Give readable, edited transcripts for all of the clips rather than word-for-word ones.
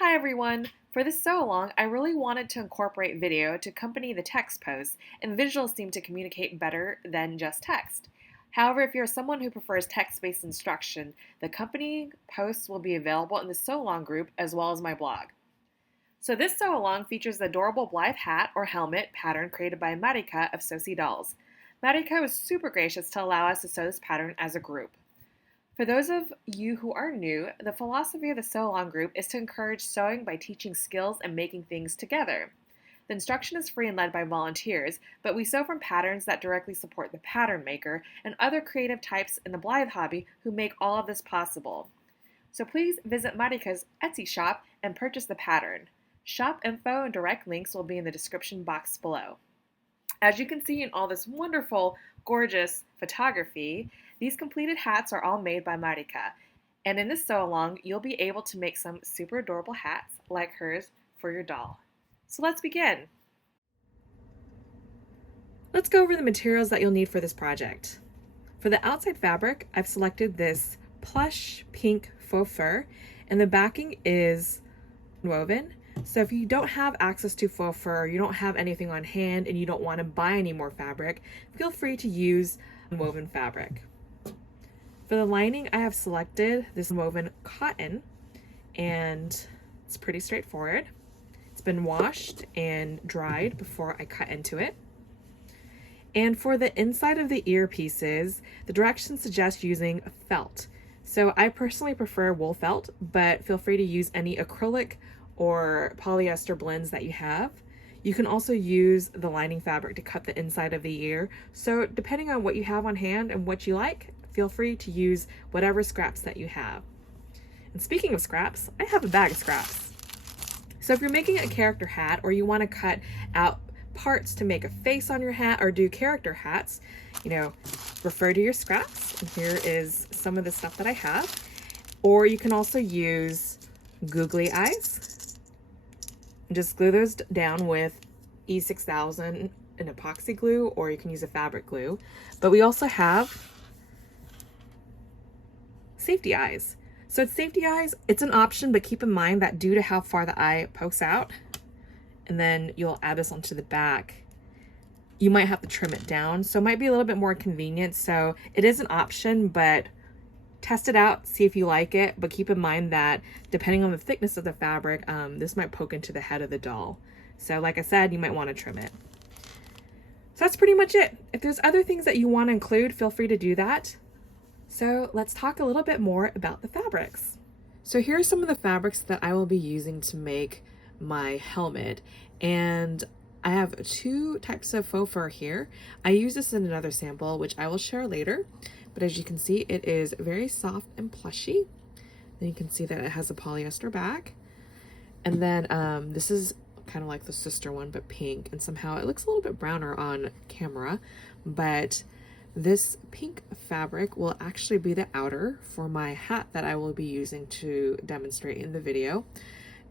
Hi everyone! For this sew-along, I really wanted to incorporate video to accompany the text posts, and visuals seem to communicate better than just text. However, if you're someone who prefers text-based instruction, the accompanying posts will be available in the sew-along group as well as my blog. So this sew-along features the adorable Blythe hat or helmet pattern created by Marika of Soesie Dolls. Marika was super gracious to allow us to sew this pattern as a group. For those of you who are new, the philosophy of the Sew-Along group is to encourage sewing by teaching skills and making things together. The instruction is free and led by volunteers, but we sew from patterns that directly support the pattern maker and other creative types in the Blythe hobby who make all of this possible. So please visit Marika's Etsy shop and purchase the pattern. Shop info and direct links will be in the description box below. As you can see in all this wonderful, gorgeous photography, these completed hats are all made by Marika. And in this sew-along, you'll be able to make some super adorable hats like hers for your doll. So let's begin. Let's go over the materials that you'll need for this project. For the outside fabric, I've selected this plush pink faux fur, and the backing is woven. So if you don't have access to faux fur, you don't have anything on hand, and you don't want to buy any more fabric, feel free to use woven fabric. For the lining, I have selected this woven cotton, and it's pretty straightforward. It's been washed and dried before I cut into it. And for the inside of the ear pieces, the directions suggest using felt. So I personally prefer wool felt, but feel free to use any acrylic or polyester blends that you have. You can also use the lining fabric to cut the inside of the ear. So depending on what you have on hand and what you like, feel free to use whatever scraps that you have. And speaking of scraps, I have a bag of scraps. So if you're making a character hat or you want to cut out parts to make a face on your hat or do character hats, refer to your scraps. And here is some of the stuff that I have. Or you can also use googly eyes. Just glue those down with E6000 and epoxy glue, or you can use a fabric glue. But we also have safety eyes. So it's safety eyes, it's an option, but keep in mind that due to how far the eye pokes out, and then you'll add this onto the back, you might have to trim it down. So it might be a little bit more convenient. So it is an option, but test it out, see if you like it, but keep in mind that depending on the thickness of the fabric, this might poke into the head of the doll. So like I said, you might want to trim it. So that's pretty much it. If there's other things that you want to include, feel free to do that. So let's talk a little bit more about the fabrics. So here are some of the fabrics that I will be using to make my helmet. And I have two types of faux fur here. I use this in another sample, which I will share later. But as you can see, it is very soft and plushy. Then you can see that it has a polyester back. And then this is kind of like the sister one, but pink. And somehow it looks a little bit browner on camera. But this pink fabric will actually be the outer for my hat that I will be using to demonstrate in the video.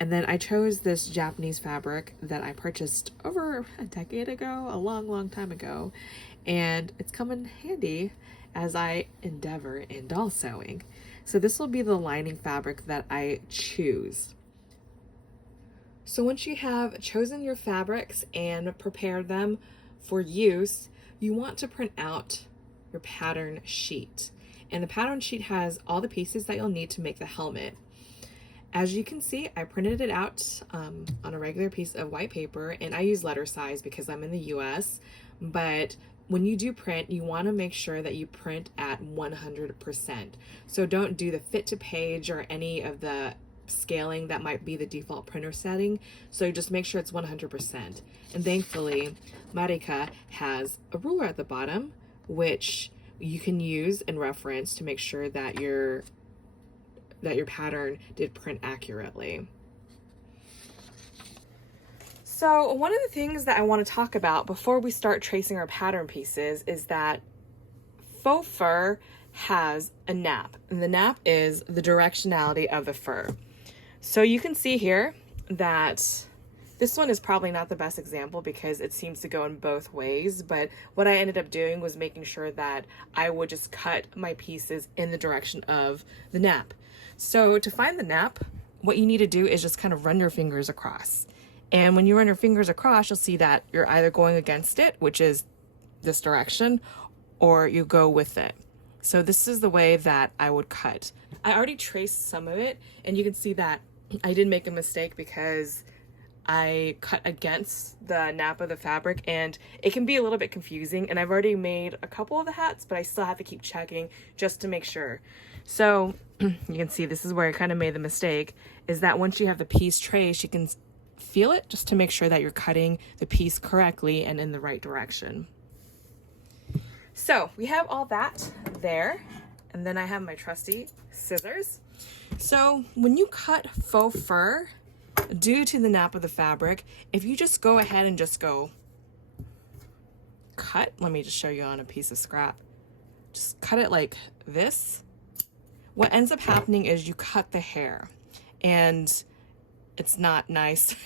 And then I chose this Japanese fabric that I purchased over a decade ago, a long time ago. And it's come in handy as I endeavor in doll sewing. So this will be the lining fabric that I choose. So once you have chosen your fabrics and prepared them for use, you want to print out your pattern sheet. And the pattern sheet has all the pieces that you'll need to make the helmet. As you can see, I printed it out on a regular piece of white paper, and I use letter size because I'm in the US, but when you do print, you want to make sure that you print at 100%. So don't do the fit to page or any of the scaling that might be the default printer setting. So just make sure it's 100%. And thankfully, Marika has a ruler at the bottom, which you can use in reference to make sure that your pattern did print accurately. So one of the things that I want to talk about before we start tracing our pattern pieces is that faux fur has a nap, and the nap is the directionality of the fur. So you can see here that this one is probably not the best example because it seems to go in both ways, but what I ended up doing was making sure that I would just cut my pieces in the direction of the nap. So to find the nap, what you need to do is just kind of run your fingers across. And when you run your fingers across, you'll see that you're either going against it, which is this direction, or you go with it. So this is the way that I would cut. I already traced some of it, and you can see that I did make a mistake because I cut against the nap of the fabric, and it can be a little bit confusing, and I've already made a couple of the hats, but I still have to keep checking just to make sure. So you can see this is where I kind of made the mistake, is that once you have the piece traced, you can feel it just to make sure that you're cutting the piece correctly and in the right direction. So we have all that there, and then I have my trusty scissors. So when you cut faux fur, due to the nap of the fabric, if you just go ahead and just go cut, let me just show you on a piece of scrap, just cut it like this, what ends up happening is you cut the hair, and it's not nice.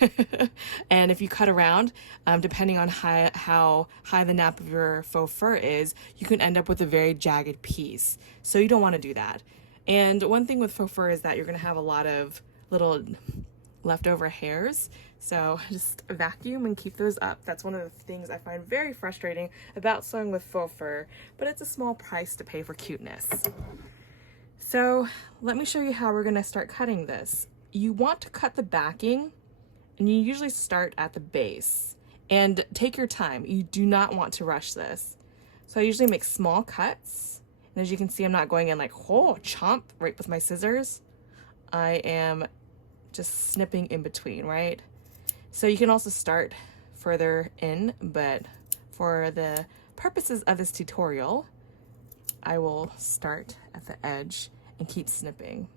And if you cut around, depending on how high the nap of your faux fur is, you can end up with a very jagged piece. So you don't want to do that. And one thing with faux fur is that you're going to have a lot of little leftover hairs. So just vacuum and keep those up. That's one of the things I find very frustrating about sewing with faux fur, but it's a small price to pay for cuteness. So let me show you how we're going to start cutting this. You want to cut the backing, and you usually start at the base, and take your time. You do not want to rush this. So I usually make small cuts, and as you can see, I'm not going in like, oh, chomp right with my scissors. I am just snipping in between, right? So you can also start further in, but for the purposes of this tutorial, I will start at the edge and keep snipping.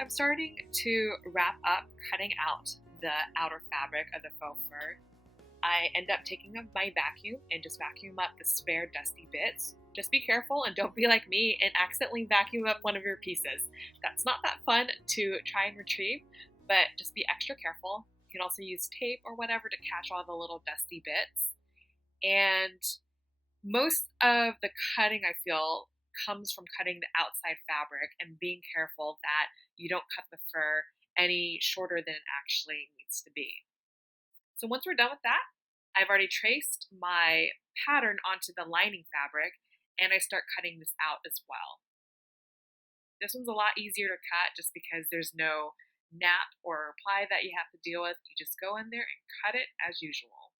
I'm starting to wrap up cutting out the outer fabric of the faux fur. I end up taking up my vacuum and just vacuum up the spare dusty bits. Just be careful and don't be like me and accidentally vacuum up one of your pieces. That's not that fun to try and retrieve, but just be extra careful. You can also use tape or whatever to catch all the little dusty bits. And most of the cutting, I feel, comes from cutting the outside fabric and being careful that you don't cut the fur any shorter than it actually needs to be. So once we're done with that, I've already traced my pattern onto the lining fabric, and I start cutting this out as well. This one's a lot easier to cut just because there's no nap or ply that you have to deal with. You just go in there and cut it as usual.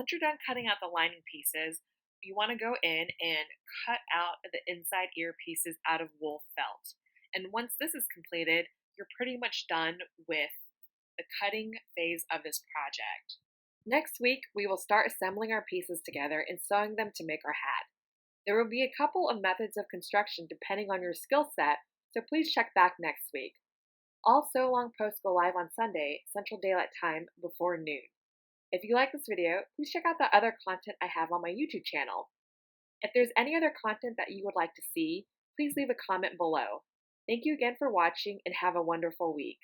once you're done cutting out the lining pieces, you want to go in and cut out the inside ear pieces out of wool felt. And once this is completed, you're pretty much done with the cutting phase of this project. Next week, we will start assembling our pieces together and sewing them to make our hat. There will be a couple of methods of construction depending on your skill set, so please check back next week. All Sewalong posts go live on Sunday, Central Daylight Time, before noon. If you like this video, please check out the other content I have on my YouTube channel. If there's any other content that you would like to see, please leave a comment below. Thank you again for watching and have a wonderful week.